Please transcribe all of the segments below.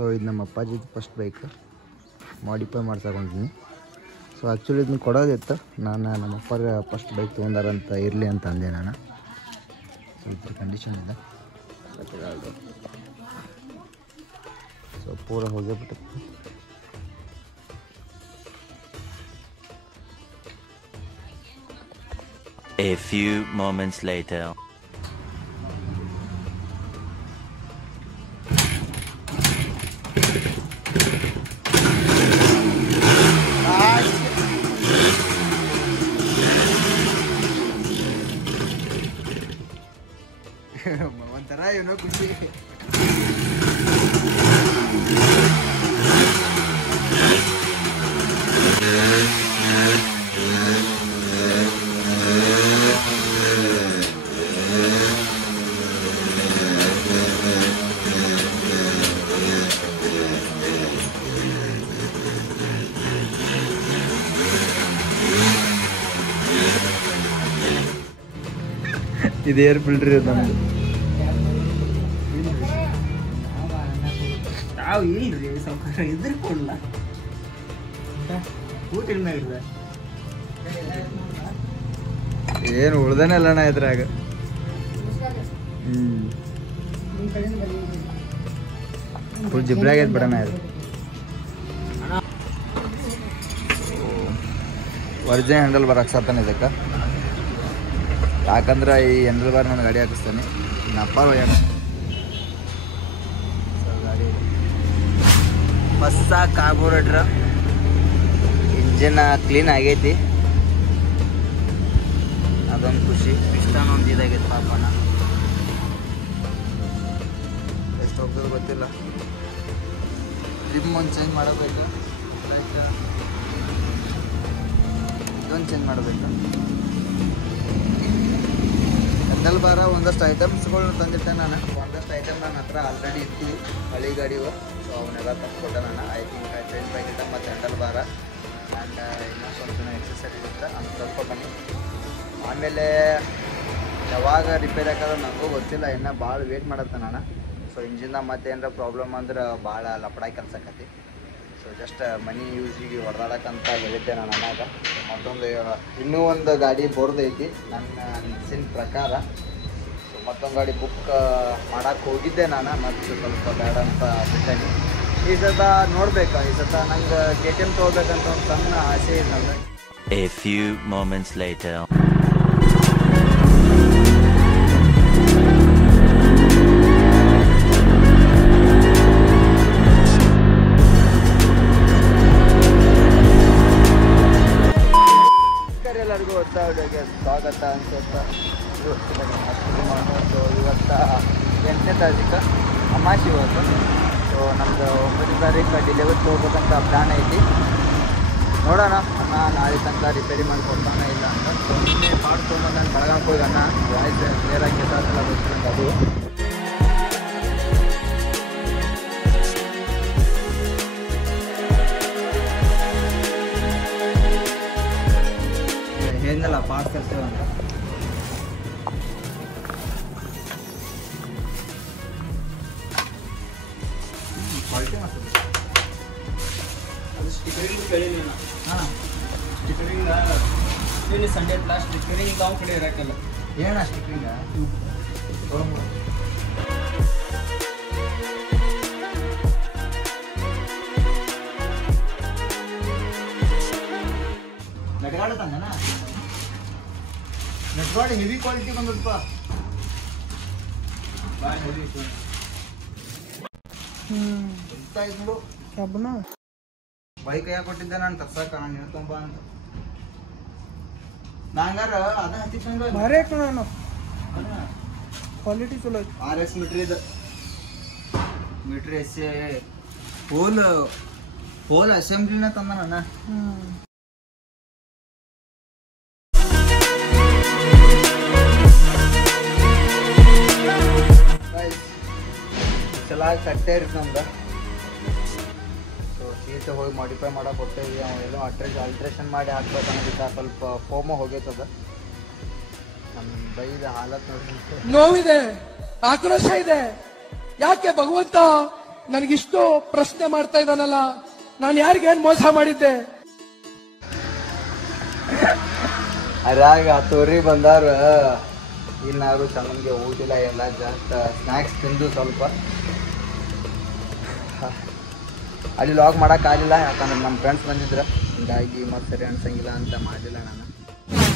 So ಇದು ನಮ್ಮ ಅಪ್ಪಾಜಿದು ಫಸ್ಟ್ ಬೈಕ್ ಮಾಡಿಫೈ ಮಾಡ್ಸಕೊಂಡಿದ್ದೀನಿ. ಸೊ ಆ್ಯಕ್ಚುಲಿ ಇದನ್ನ ಕೊಡೋದಿತ್ತು, ನಾನು ನಮ್ಮ ಅಪ್ಪಗೆ ಫಸ್ಟ್ ಬೈಕ್ ತೊಗೊಂಡಾರಂತ ಇರಲಿ ಅಂತ ಅಂದೆ ನಾನು. ಸ್ವಲ್ಪ ಕಂಡೀಷನ್ ಇದೆ, ಸೊ ಪೂರ ಹೋಗಿಬಿಟ್ಟು A few moments later. ಒಂಥರ ಏನೋ ಖುಷಿ. ಇದು ಏರ್ ಫಿಲ್ಟರ್ ಇದೆ ನಮ್ಮದು. ನಾವು ಇಲ್ರಿ ಸ್ವಲ್ಪ ಇದ್ರ ಕೊಡಲ್ಲ ಊಟ ಏನು ಉಳ್ದಾನೆ ಅಲ್ಲಣ್ಣ ಇದ್ರಾಗ. ಫುಲ್ ಜಿಬ್ರಾಗೈತೆ ಬಿಡೋಣ ಇದು. ಒರಿಜಿನಲ್ ಹ್ಯಾಂಡಲ್ ಬಾರ್ ಹಾಕ್ಸತ್ತಾನೆ ಇದಕ್ಕೆ, ಯಾಕಂದ್ರೆ ಈ ಹ್ಯಾಂಡಲ್ ಬಾರ್ ನಾನು ಗಾಡಿ ಹಾಕಿಸ್ತಾನೆ. ನಪ್ಪ ಒಯ್ಯೋಣ ಗಾಡಿ ಹೊಸ ಕಾರ್ಬೋರೇಟ್ರ್, ಇಂಜಿನ್ ಕ್ಲೀನ್ ಆಗೈತಿ, ಅದೊಂದು ಖುಷಿ. ಪಿಸ್ಟನ್ ಒಂದು ಇದಾಗೈತೆ ಪಾಪಣ್ಣ, ಎಷ್ಟು ಹೋಗ್ತದೆ ಗೊತ್ತಿಲ್ಲ. ರಿಮ್ ಒಂದು ಚೇಂಜ್ ಮಾಡಬೇಕು, ಲೈಕ್ ಇದೊಂದು ಚೇಂಜ್ ಮಾಡಬೇಕು. ಹ್ಯಾಂಡಲ್ ಬಾರ ಒಂದಷ್ಟು ಐಟಮ್ಸ್ಗಳು ತಂದಿಟ್ಟೆ ನಾನು. ಒಂದಷ್ಟು ಐಟಮ್ ನನ್ನ ಹತ್ರ ಆಲ್ರೆಡಿ ಇತ್ತು ಹಳಿ ಗಾಡಿವು, ಸೊ ಅವನ್ನೆಲ್ಲ ತಂದುಕೊಟ್ಟೆ ನಾನು. ಐ ಥಿಂಕ್ ಚೇಂಜ್ ಪ್ಯಾಕೆಟ್ ಮತ್ತು ಹ್ಯಾಂಡಲ್ ಬಾರ ಆ್ಯಂಡ್ ಇನ್ನೂ ಸ್ವಲ್ಪ ದಿನ ಎಕ್ಸಸರೀಸ್ ಇರುತ್ತೆ ಅಂತ ಸ್ವಲ್ಪ ಬನ್ನಿ. ಆಮೇಲೆ ಯಾವಾಗ ರಿಪೇರಿ ಹಾಕೋದು ನನಗೂ ಗೊತ್ತಿಲ್ಲ, ಇನ್ನೂ ಭಾಳ ವೇಟ್ ಮಾಡತ್ತೆ ನಾನು. ಸೊ ಇಂಜಿನ್ದಾಗ ಮತ್ತೆ ಏನಾರ ಪ್ರಾಬ್ಲಮ್ ಅಂದ್ರೆ ಭಾಳ ಲಪಡ ಕೆಲಸ ಆಕತಿ. ಸೊ ಜಸ್ಟ್ ಮನಿ ಯೂಸಿಗೆ ಹೊಡೆದಾಡಕ್ಕಂತ ಹೇಳಿದ್ದೆ ನಾನು ಅನ್ನಾಗ. ಮತ್ತೊಂದು ಇನ್ನೂ ಒಂದು ಗಾಡಿ ಬೋರ್ದೈತಿ ನನ್ನ ಅನಿಸಿನ ಪ್ರಕಾರ. ಸೊ ಮತ್ತೊಂದು ಗಾಡಿ ಬುಕ್ ಮಾಡೋಕ್ಕೆ ಹೋಗಿದ್ದೆ ನಾನು, ಮತ್ತು ಸ್ವಲ್ಪ ಬೇಡ ಅಂತ ಬಿಟ್ಟೇನೆ. ಈ ಸತ ನೋಡ್ಬೇಕು, ಈ ಸತ ನಂಗೆ KTM ತೊಗೋಬೇಕಂತ ಒಂದು ಸಣ್ಣ ಆಸೆ ಇದೆ ನನಗೆ. A few moments later. ಎಲ್ಲರಿಗೂ ಹೊತ್ತಾಡಿಗೆ ಸ್ವಾಗತ ಅನ್ಸುತ್ತಾ. ಇವತ್ತು 8ನೇ ತಾರೀಕು ಅಮಾಸಿ ಇವತ್ತು. ಸೊ ನಮ್ಮದು 9ನೇ ತಾರೀಕು ಡೆಲಿವರಿ ತೊಗೋಬೇಕಂತ ಪ್ಲ್ಯಾನ್ ಐತಿ. ನೋಡೋಣ ಅಣ್ಣ ನಾಳೆ ತನಕ ರಿಪೇರಿ ಮಾಡಿಕೊಡ್ತಾನೆ ಇಲ್ಲ ಅಂತ. ಸೊ ನಿನ್ನೆ ಪಾಡು ತೊಗೊಂಡು ನಾನು ಬೆಳಗಾವಿಗೆ ಹೋಗಿ ಅಣ್ಣ ವಾಯ್ಸ್ ಕ್ಲಿಯರಾಗಿ ಕೆಟ್ಟಲ್ಲ ಗೊತ್ತಿಲ್ಲ ಅದು. ಏನಲ್ಲ ಪಾರ್ಟ್ಸ್ ತರಿಸ್ತೇವೆ ಅಂತ. ಕ್ವಾಲಿಟಿ ಮಾಡ್ತದೆ ಅದು ಸ್ಟಿಕರಿಂಗ್ ಕೇಳಿಲ್ಲ. ಹಾಂ ಸ್ಟಿಕರಿಂಗ್ ಇಲ್ಲಿ ಸಂಡೇ ಕ್ಲಾಸ್ ಸ್ಟಿಕರಿಂಗ್ ನಾವು ಕಡೆ ಇರೋಕ್ಕಲ್ಲ. ಏನ ಸ್ಟಿಕರಿಂಗ ನೆಟ್ಗಾಡು ತಂದನ. ನೆಟ್ಗಾಡು ಹೆವಿ ಕ್ವಾಲಿಟಿ ಬಂದದಪ್ಪ, ಭಾಳ ಹೆವಿ ಇತ್ತು. ಎಂತ ಇದು ನೋಡು ಕಬ್ಬನ ಬೈಕ್ ಯಾಕೆ ಕೊಟ್ಟಿದ್ದೆ ನಾನು ತರ್ಸಕ್ಕ, ನಾನು ಹೇಳ್ತಂಬ ಅಂತ. ನಂಗಾರ ಅದ ಹತ್ತಿಸಂಗ ಭಾರಿ ಕಣ ಕ್ವಾಲಿಟಿ ಚಲೋ ಐತಿ. RX ಮೀಟ್ರ್ ಎಸ್ ಹೋಲ್ ಅಸೆಂಬ್ಲಿನ ತಂದ ನನ್ನ. ಸಲಾಗಿ ಕಟ್ಟೆ ಇರುತ್ತೆ ನಮ್ದು. ಸೊ ಸೀಟ್ ಹೋಗಿ ಮಾಡಿಫೈ ಮಾಡಕ್ಕೆ ಕೊಟ್ಟೇವಿ. ಅವೆಲ್ಲ ಆಲ್ಟ್ರೇಷನ್ ಮಾಡಿ ಹಾಕ್ಬೇಕನ್ನೋದಕ್ಕೆ ಸ್ವಲ್ಪ ಫೋಮೋ ಹೋಗೈತದ. ನಮ್ಮ ಬೈದ ಹಾಲತ್ ನೋಡಿ ನೋವಿದೆ, ಆಕ್ರೋಶ ಇದೆ. ಯಾಕೆ ಭಗವಂತ ನನಗಿಷ್ಟು ಪ್ರಶ್ನೆ ಮಾಡ್ತಾ ಇದ್ದಾನಲ್ಲ, ನಾನು ಯಾರಿಗೇನ್ ಮೋಸ ಮಾಡಿದ್ದೆ? ಅರಾಗ ತೋರಿ ಬಂದಾರ, ಇನ್ನಾರು ಚಂದನ್ಗೆ ಊಟಿಲ್ಲ, ಎಲ್ಲ ಜಾಸ್ತಿ ಸ್ನ್ಯಾಕ್ಸ್ ತಿಂದು ಸ್ವಲ್ಪ ಅಲ್ಲಿ ಲಾಗ್ ಮಾಡೋಕ್ಕಾಗಲಿಲ್ಲ, ಯಾಕಂದ್ರೆ ನಮ್ಮ ಫ್ರೆಂಡ್ಸ್ ಬಂದಿದ್ರು, ಹಿಂಗಾಗಿ ಮತ್ತೆ ಸರಿ ಅನ್ಸಂಗಿಲ್ಲ ಅಂತ ಮಾಡಲಿಲ್ಲ ನಾನು.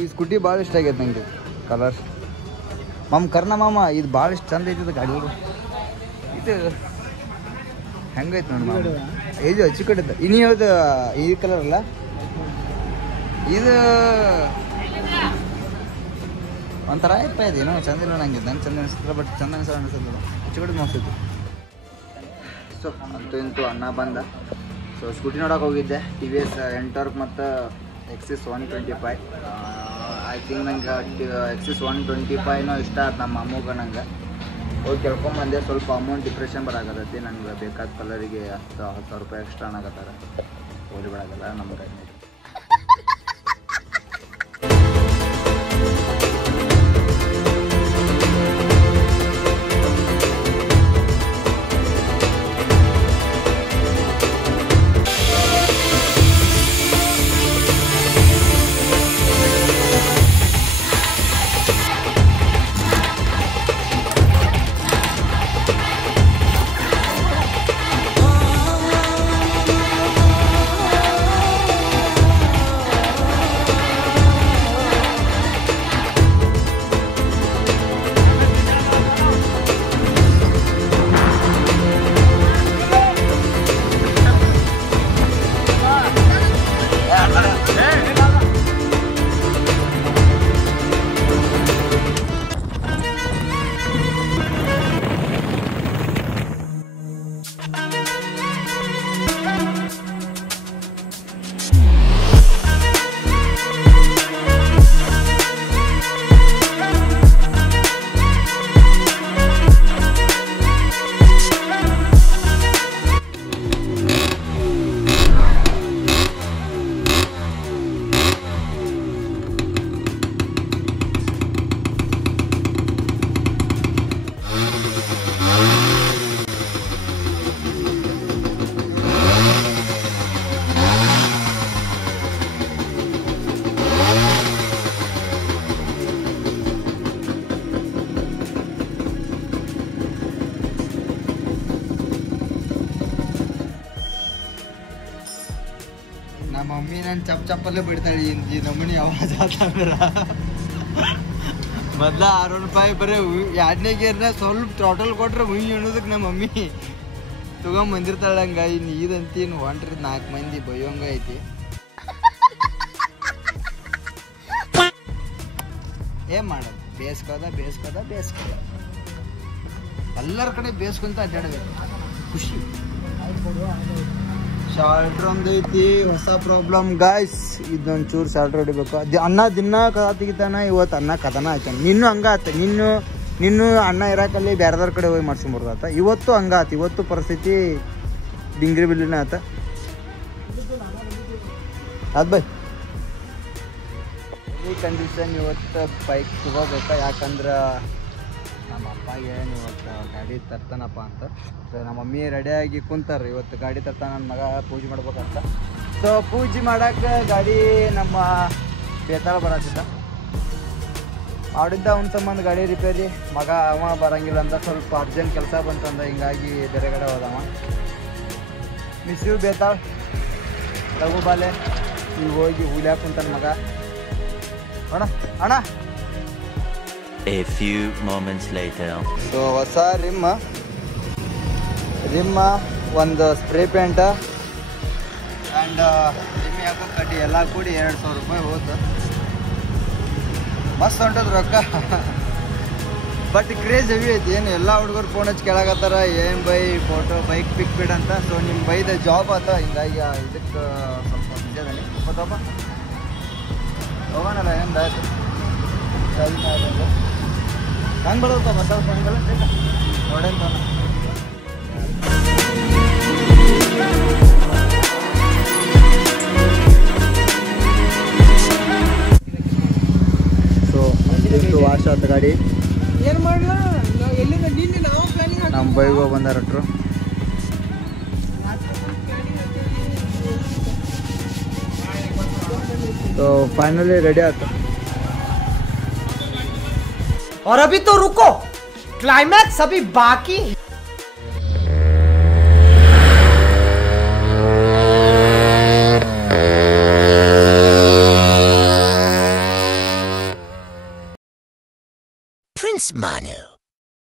ಈ ಸ್ಕೂಟಿ ಭಾಳ ಇಷ್ಟ ಆಗೈತೆ ನನಗೆ ಕಲರ್. ಕರ್ನ ಮಾಮ ಇದು ಭಾಳ ಇಷ್ಟ ಚಂದ ಐತಿದ ಗಾಡಿ. ಇದು ಹೆಂಗೈತೆ ನೋಡಿ ಮಾಮ, ಇದು ಚಿಕ್ಕಡಿದ್ದ ಇನ್ನು ಯಾವ್ದು ಈ ಕಲರ್ ಅಲ್ಲ, ಇದು ಒಂಥರ ಇಪ್ಪ ಇದೆ, ಏನೋ ಚಂದ ಇಲ್ಲ ನಂಗೆ, ನಂಗೆ ಚಂದ ಅನಿಸ್ತದೆ, ಬಟ್ ಚಂದ ಅನಿಸೋದಿಲ್ಲ, ಚಿಕ್ಕಡಿದ್ದು ಮಸ್ತಿತ್ತು. ಸೊ ಅಂತೂ ಇಂತೂ ಅಣ್ಣ ಬಂದ. ಸೊ ಸ್ಕೂಟಿ ನೋಡೋಕೆ ಹೋಗಿದ್ದೆ, TVS ಎಂಟರ್ಕ್ ಮತ್ತು Axis 125. ಐ ಥಿಂಕ್ ನಂಗೆ Axis 125 ಇಷ್ಟ ಆಯ್ತು ನಮ್ಮ ಅಮ್ಮಗ. ನಂಗೆ ಹೋಗಿ ಕೇಳ್ಕೊಂಬಂದೆ, ಸ್ವಲ್ಪ ಅಮೌಂಟ್ ಡಿಪ್ರೆಷನ್ ಬರಾಕತ್ತೈತಿ, ನಂಗೆ ಬೇಕಾದ ಕಲರಿಗೆ 10,000 ರೂಪಾಯಿ ಎಕ್ಸ್ಟ್ರಾ ಅನ್ನಕತ್ತಾರ, ಹೋಗಿ ಬಿಡೋದಲ್ಲ ನಮ್ಮ ಕೈ. ನಮ್ಮ ಮಮ್ಮಿ ನಾನು ಚಪ್ಪಲ್ಲೇ ಬಿಡ್ತಾಳೆ, ಈ ನಮ್ಮನಿ ಆವಾಜ್ ಆತಂದ್ರ. ಮೊದ್ಲ 6 ರೂಪಾಯಿ ಬರೀ 2ನೇ ಗೇರ್ನ ಸ್ವಲ್ಪ ಟೋಟಲ್ ಕೊಟ್ರೆ ಹುಯ್ಯಿ ಅನ್ನೋದಕ್ಕೆ ನಮ್ಮ ಮಮ್ಮಿ ತಗೊಂಬಂದಿರ್ತಾಳೆ. ಹಂಗ ಇನ್ನು ಇದಂತೀನು ಹೊಂಟ್ರಿ 4 ಮಂದಿ ಬೈಯೋಂಗ ಐತಿ. ಏನ್ ಮಾಡೋದು, ಬೇಸ್ಕೋದ ಎಲ್ಲರ ಕಡೆ ಬೇಸ್ಕೊಂತ ಅಡ್ಡಾಡಬೇಕು, ಖುಷಿ. ಶಾರ್ಟ್ರ್ ಒಂದು ಐತಿ, ಹೊಸ ಪ್ರಾಬ್ಲಮ್ ಗಾಯ್ಸ್, ಇದೊಂಚೂರು ಶಾರ್ಟ್ರ್ ಹೊಡಿಬೇಕು. ಅನ್ನ ದಿನ ಕದ ತೆಗಿತಾನ, ಇವತ್ತು ಅನ್ನ ಕದನ ಆಯ್ತಾನ. ನಿನ್ನೂ ಹಂಗ ಆತ, ನಿನ್ನೂ ಅನ್ನ ಇರಾಕಲ್ಲಿ ಬೇರೆದವ್ರ ಕಡೆ ಹೋಗಿ ಮಾಡ್ಸ್ಕೊಂಬರ್ದಾತ. ಇವತ್ತು ಹಂಗ ಆತ, ಇವತ್ತು ಪರಿಸ್ಥಿತಿ ಡಿಂಗ್ರಿ ಬಿಲ್ಲಿನ ಆತ. ಅದು ಬೈ ಈ ಕಂಡೀಷನ್ ಇವತ್ತು ಬೈಕ್ ತಗೋಬೇಕಾ, ಯಾಕಂದ್ರೆ ನಮ್ಮ ಅಪ್ಪಗೆ ಇವತ್ತು ಗಾಡಿ ತರ್ತಾನಪ್ಪ ಅಂತ. ಸೊ ನಮ್ಮ ಮಮ್ಮಿ ರೆಡಿಯಾಗಿ ಕುಂತಾರ, ಇವತ್ತು ಗಾಡಿ ತರ್ತಾನ ನನ್ನ ಮಗ ಪೂಜೆ ಮಾಡ್ಬೇಕಂತ. ಸೊ ಪೂಜೆ ಮಾಡೋಕ್ಕೆ ಗಾಡಿ ನಮ್ಮ ಬೇತಾಳ ಬರತ್ತಿದ್ದ, ಮಾಡಿದ್ದ ಅವ್ನ ಸಂಬಂಧ ಗಾಡಿ ರಿಪೇರಿ. ಮಗ ಅವ ಬರೋಂಗಿಲ್ಲ ಅಂತ, ಸ್ವಲ್ಪ ಅರ್ಜೆಂಟ್ ಕೆಲಸ ಬಂತಂದ, ಹಿಂಗಾಗಿ ಬೇರೆ ಕಡೆ ಹೋದವ. ಮಿಸ್ ಯು ಬೇತಾಳ್, ಲಘು ಬಾಲೆ. ಈಗ ಹೋಗಿ ಹುಲಿಯಾಕ ಕುಂತಾನ ಮಗ. ಅಣ್ಣ A few moments later. So ಹೊಸ ರಿಮ್ಮ, ಒಂದು ಸ್ಪ್ರೇ ಪೇಂಟ ಆ್ಯಂಡ್ ರಿಮ್ಮಿ ಹಾಕೋ ಕಡ್ಡಿ ಎಲ್ಲ ಕೂಡಿ 2,000 ರೂಪಾಯಿ ಹೋಯ್ತು. ಮಸ್ತ್ ಹೊಂಟದ ರೊಕ್ಕ, ಬಟ್ ಕ್ರೇಜ್ ಹೆವಿ ಐತಿ. ಏನು ಎಲ್ಲ ಹುಡುಗರು ಫೋನ್ ಹಚ್ಚಿ ಕೇಳಾಕತ್ತಾರ, ಏನು ಬೈ ಫೋಟೋ ಬೈಕ್ ಪಿಕ್ ಬಿಡ್ ಅಂತ. ಸೊ ನಿಮ್ಮ ಬೈದ ಜಾಬ್ ಆತ, ಹಿಂಗಾಗಿ ಇದಕ್ಕೆ ಸ್ವಲ್ಪ ನಿಜದಲ್ಲಿ ಗೊತ್ತಪ್ಪ ಹೋಗೋಣಲ್ಲ. ಏನಾಯ್ತು ಹಂಗೆ ಬರೋದಪ್ಪ ಮಸಾಲ ಹಂಗಲ್ಲ ನೋಡೇಂತ. ಸೊ ಇಷ್ಟು ವಾಶ್ ಆತ ಗಾಡಿ. ಏನ್ ಮಾಡ್ಲಾ, ಎಲ್ಲಿಂದ ನಿನ್ನೆ ನಾವು ಪ್ಲಾನಿಂಗ್ ನಮ್ಮ ಬೈಗೋ ಬಂದಾರಟ್ರು. ಸೊ ಫೈನಲಿ ರೆಡಿ ಆಯ್ತು. और अभी तो रुको, क्लाइमैक्स अभी बाकी है.